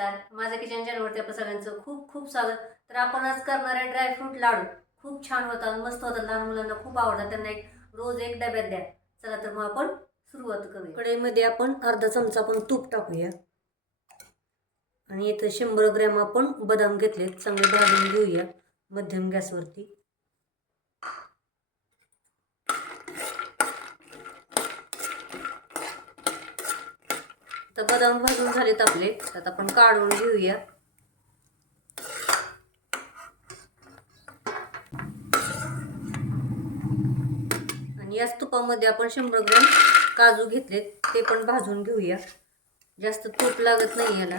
नमस्कार माझ्या किचन चॅनलवरती आपलं सगळ्यांचं खूप खूप स्वागत. तर आपण आज करणार आहे ड्रायफ्रूट लाडू. खूप छान होतात मस्त होतात. लहान मुलांना खूप आवडतात. त्यांना एक रोज एक डब्यात द्या. चला तर मग आपण सुरुवात करूया. कढईमध्ये आपण अर्धा चमचा आपण तूप टाकूया. आणि इथं शंभर ग्रॅम आपण बदाम घेतले चांगले भाजून घेऊया मध्यम गॅसवरती. तर बदाम भाजून झालेत आपले त्यात आपण काढून घेऊया. आणि याच तुपामध्ये आपण शंभर ग्रॅम काजू घेतलेत. ते पण भाजून घेऊया. जास्त तूप लागत नाही याला.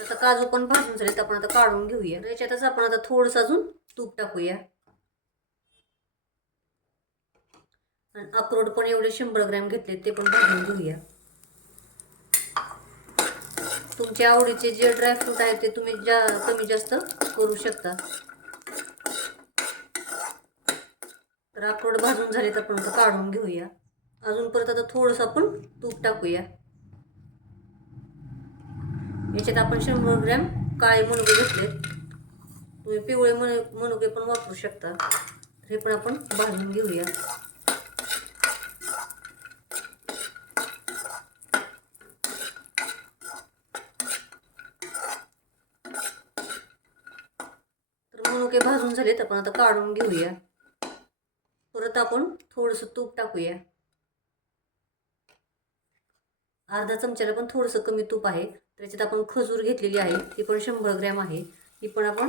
आता काजू पण भाजून झालेत. आपण आता काढून घेऊया. याच्यातच आपण आता थोडंसं अजून तूप टाकूया. आणि अक्रोड पण एवढे शंभर ग्रॅम घेतले ते पण भाजून घेऊया. तुमच्या आवडीचे जे ड्रायफ्रूट आहेत ते तुम्ही जा कमी जास्त करू शकता. तर अक्रोड भाजून झाले तर आपण काढून घेऊया. अजून परत आता थोडंसं आपण तूप टाकूया. याच्यात आपण शंभर ग्रॅम काळे मनुके घेतले तुम्ही पिवळे मनु मनुके पण वापरू शकता. हे पण आपण भाजून घेऊया. तर भाजून झालेत आपण आता काढून घेऊया. परत आपण थोडंसं तूप टाकूया. अर्धा चमच्याला पण थोडंसं कमी तूप आहे. त्याच्यात आपण खजूर घेतलेली आहे ती पण शंभर ग्रॅम आहे. ती पण आपण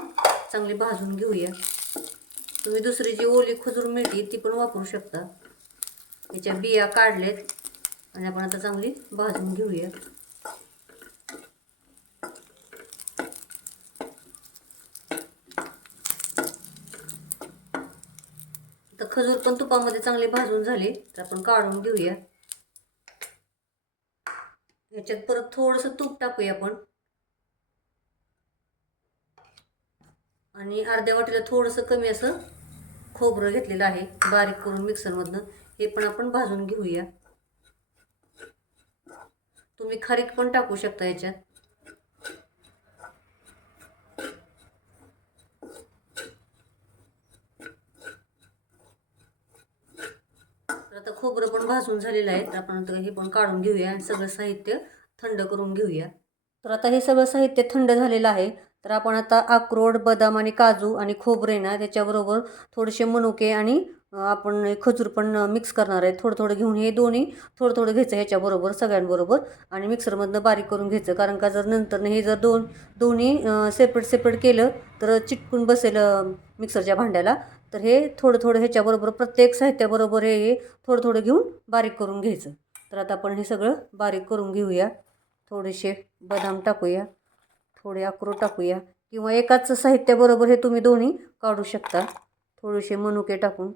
चांगली भाजून घेऊया. तुम्ही दुसरी जी ओली खजूर मिळते ती पण वापरू शकता. याच्या बिया काढलेत आणि आपण आता चांगली भाजून घेऊया. तर खजूर पण तुपामध्ये चांगले भाजून झाले तर आपण काढून घेऊया. याच्यात परत थोडंसं तूप टाकूया आपण. आणि अर्ध्या वाटीला थोडंसं कमी असं खोबरं घेतलेलं आहे बारीक करून मिक्सरमधनं. हे पण आपण भाजून घेऊया. तुम्ही खारीक पण टाकू शकता याच्यात तर आता खोबरं पण भाजून झालेलं आहे. तर आपण आता हे पण काढून घेऊया आणि सगळं साहित्य थंड करून घेऊया. तर आता हे सगळं साहित्य थंड झालेलं आहे. तर आपण आता अक्रोड बदाम आणि काजू आणि खोबरे ना त्याच्याबरोबर थोडेसे मनुके आणि आपण खजूर पण मिक्स करणार आहे. थोडं थोडं घेऊन हे दोन्ही थोडं थोडं घ्यायचं ह्याच्याबरोबर सगळ्यांबरोबर आणि मिक्सरमधनं बारीक करून घ्यायचं. कारण का जर नंतर हे जर दोन दोन्ही सेपरेट सेपरेट केलं तर चिटकून बसेल मिक्सरच्या भांड्याला. तर हे थोडं थोडं ह्याच्याबरोबर प्रत्येक साहित्याबरोबर हे हे थोडं थोडं घेऊन बारीक करून घ्यायचं. तर आता आपण हे सगळं बारीक करून घेऊया. थोडेसे बदाम टाकूया थोडे अक्रोड टाकूया किंवा एकाच साहित्याबरोबर हे तुम्ही दोन्ही काढू शकता. थोडेसे मनुके टाकून.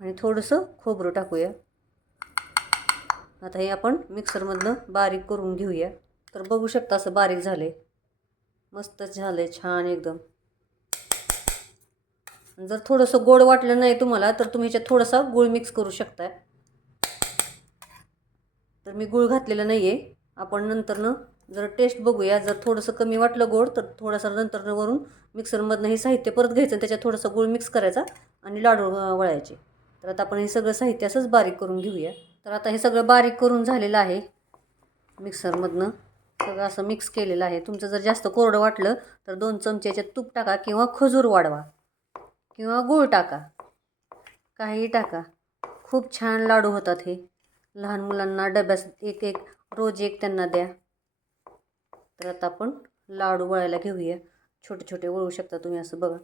आणि थोडंसं खोबरं टाकूया. आता हे आपण मिक्सरमधनं बारीक करून घेऊया. तर बघू शकता असं बारीक झालं आहे मस्तच झालं आहे छान एकदम. जर थोडंसं गोड वाटलं नाही तुम्हाला तर तुम्ही ह्याच्यात थोडासा गूळ मिक्स करू शकता तर मी गूळ घातलेलं नाही आहे आपण नंतरनं जर टेस्ट बघूया. जर थोडंसं कमी वाटलं गोड तर थोडंसं नंतरनं वरून मिक्सरमधनं हे साहित्य परत घ्यायचं आणि त्याच्यात थोडंसं गूळ मिक्स करायचा आणि लाडू वळायचे. तर आता आपण हे सगळं साहित्य असंच बारीक करून घेऊया. तर आता हे सगळं बारीक करून झालेलं आहे मिक्सरमधनं सगळं असं मिक्स केलेलं आहे. तुमचं जर जास्त कोरडं वाटलं तर दोन चमचे याच्यात तूप टाका किंवा खजूर वाढवा किंवा गूळ टाका. काहीही टाका. खूप छान लाडू होतात हे. लहान मुलांना डब्यास एक एक रोज एक त्यांना द्या. तर आता आपण लाडू वळायला घेऊया. छोटे छोटे वळू शकता तुम्ही असं बघा.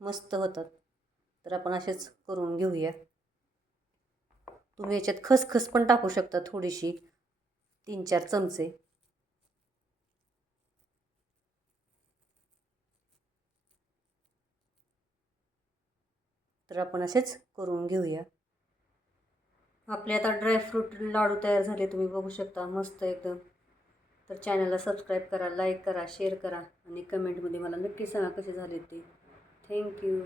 मस्त होतात. तर आपण असेच करून घेऊया. तुम्ही याच्यात खसखस पण टाकू शकता थोडीशी तीन चार चमचे. तर आपण असेच करून घेऊया. आपले आता ड्रायफ्रूट लाडू तयार झाले तुम्ही बघू शकता मस्त एकदम. तर चॅनलला सबस्क्राईब करा लाईक करा शेअर करा आणि कमेंटमध्ये मला नक्की सांगा कसे झाले ते. Thank you